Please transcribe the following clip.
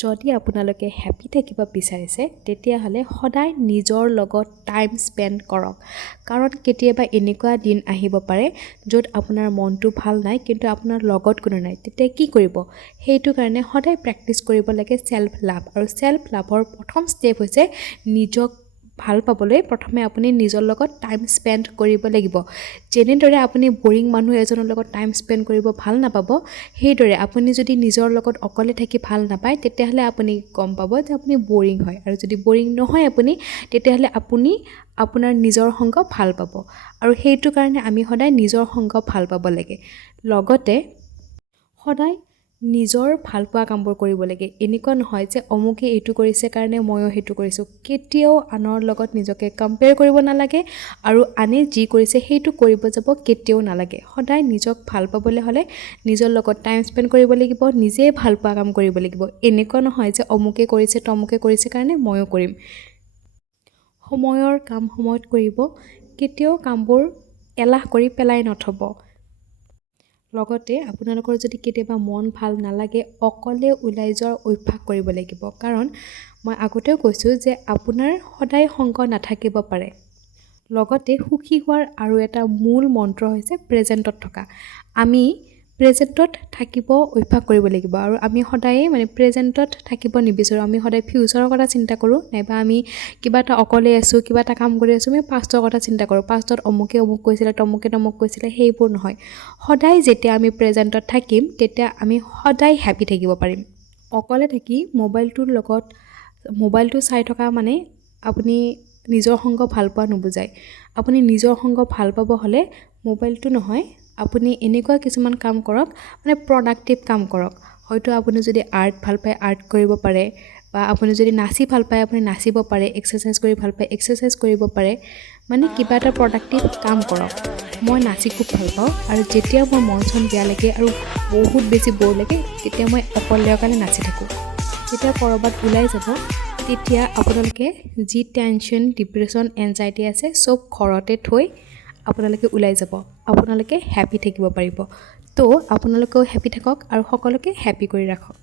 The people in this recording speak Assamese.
যদি আপোনালোকে হ্যাপি থাকিব বিচাৰিছে তেতিয়াহ'লে সদায় নিজৰ লগত টাইম স্পেন্ড কৰক কাৰণ কেতিয়াবা এনেকুৱা দিন আহিব পাৰে য'ত আপোনাৰ মনটো ভাল নাই কিন্তু আপোনাৰ লগত কোনো নাই তেতিয়া কি কৰিব সেইটো কাৰণে সদায় প্ৰেক্টিছ কৰিব লাগে সেলফ লাভ আৰু সেলফ লাভৰ প্ৰথম ষ্টেপ হৈছে নিজক ভাল পাবলৈ প্ৰথমে আপুনি নিজৰ লগত টাইম স্পেন্ড কৰিব লাগিব যেনেদৰে আপুনি বৰিং মানুহ এজনৰ লগত টাইম স্পেন্ড কৰিব ভাল নাপাব সেইদৰে আপুনি যদি নিজৰ লগত অকলে থাকি ভাল নাপায় তেতিয়াহ'লে আপুনি গম পাব যে আপুনি বৰিং হয় আৰু যদি বৰিং নহয় আপুনি তেতিয়াহ'লে আপুনি আপোনাৰ নিজৰ সংগ ভাল পাব আৰু সেইটো কাৰণে আমি সদায় নিজৰ সংগ ভাল পাব লাগে লগতে সদায় নিজৰ ভাল পোৱা কামবোৰ কৰিব লাগে এনেকুৱা নহয় যে অমুকে এইটো কৰিছে কাৰণে ময়ো সেইটো কৰিছোঁ কেতিয়াও আনৰ লগত নিজকে কম্পেয়াৰ কৰিব নালাগে আৰু আনে যি কৰিছে সেইটো কৰিব যাব কেতিয়াও নালাগে সদায় নিজক ভাল পাবলৈ হ'লে নিজৰ লগত টাইম স্পেন্ড কৰিব লাগিব নিজে ভাল পোৱা কাম কৰিব লাগিব এনেকুৱা নহয় যে অমুকে কৰিছে তমুকে কৰিছে কাৰণে ময়ো কৰিম সময়ৰ কাম সময়ত কৰিব কেতিয়াও কামবোৰ এলাহ কৰি পেলাই নথব লগতে আপোনালোকৰ যদি কেতিয়াবা মন ভাল নালাগে অকলে ওলাই যোৱাৰ অভ্যাস কৰিব লাগিব কাৰণ মই আগতেও কৈছোঁ যে আপোনাৰ সদায় সংগ নাথাকিব পাৰে লগতে সুখী হোৱাৰ আৰু এটা মূল মন্ত্ৰ হৈছে প্ৰেজেন্টত থকা আমি প্ৰেজেন্টত থাকিব অভ্যাস কৰিব লাগিব আৰু আমি সদায় প্ৰেজেন্টত থাকিব নিবিচাৰোঁ আমি সদায় ফিউচাৰৰ কথা চিন্তা কৰোঁ নাইবা আমি কিবা এটা অকলে আছোঁ কিবা এটা কাম কৰি আছোঁ আমি পাষ্টৰ কথা চিন্তা কৰোঁ পাষ্টত অমুকে অমুক কৈছিলে তমুকে তমুক কৈছিলে সেইবোৰ নহয় সদায় যেতিয়া আমি প্ৰেজেন্টত থাকিম তেতিয়া আমি সদায় হ্যাপি থাকিব পাৰিম অকলে থাকি মোবাইলটো চাই থকা মানে আপুনি নিজৰ সংগ ভাল পোৱা নুবুজায় আপুনি নিজৰ সংগ ভাল পাব হ'লে মোবাইলটো নহয় আপুনি এনেকুৱা কিছুমান কাম কৰক প্ৰডাক্টিভ কাম কৰক হয়তো আপুনি যদি আৰ্ট ভাল পায় আৰ্ট কৰিব পাৰে বা আপুনি যদি নাচি ভাল পায় আপুনি নাচিব পাৰে এক্সাৰসাইজ কৰি ভাল পায় এক্সাৰসাইজ কৰিব পাৰে কিবা এটা প্ৰডাক্টিভ কাম কৰক মই নাচি খুব ভাল পাওঁ আৰু যেতিয়া মোৰ মন চন বেয়া লাগে আৰু বহুত বেছি বৰ লাগে তেতিয়া মই অকলে নাচি থাকোঁ যেতিয়া কৰবাত ওলাই যাব তেতিয়া আপোনালোকে যি টেনশ্যন ডিপ্ৰেশ্যন এনজাইটি আছে সব ঘৰতে থৈ আপোনালোকে ওলাই যাব আপোনালোকে হ্যাপি থাকিব পাৰিব তো আপোনালোকেও হ্যাপি থাকক আৰু সকলোকে হ্যাপি কৰি ৰাখক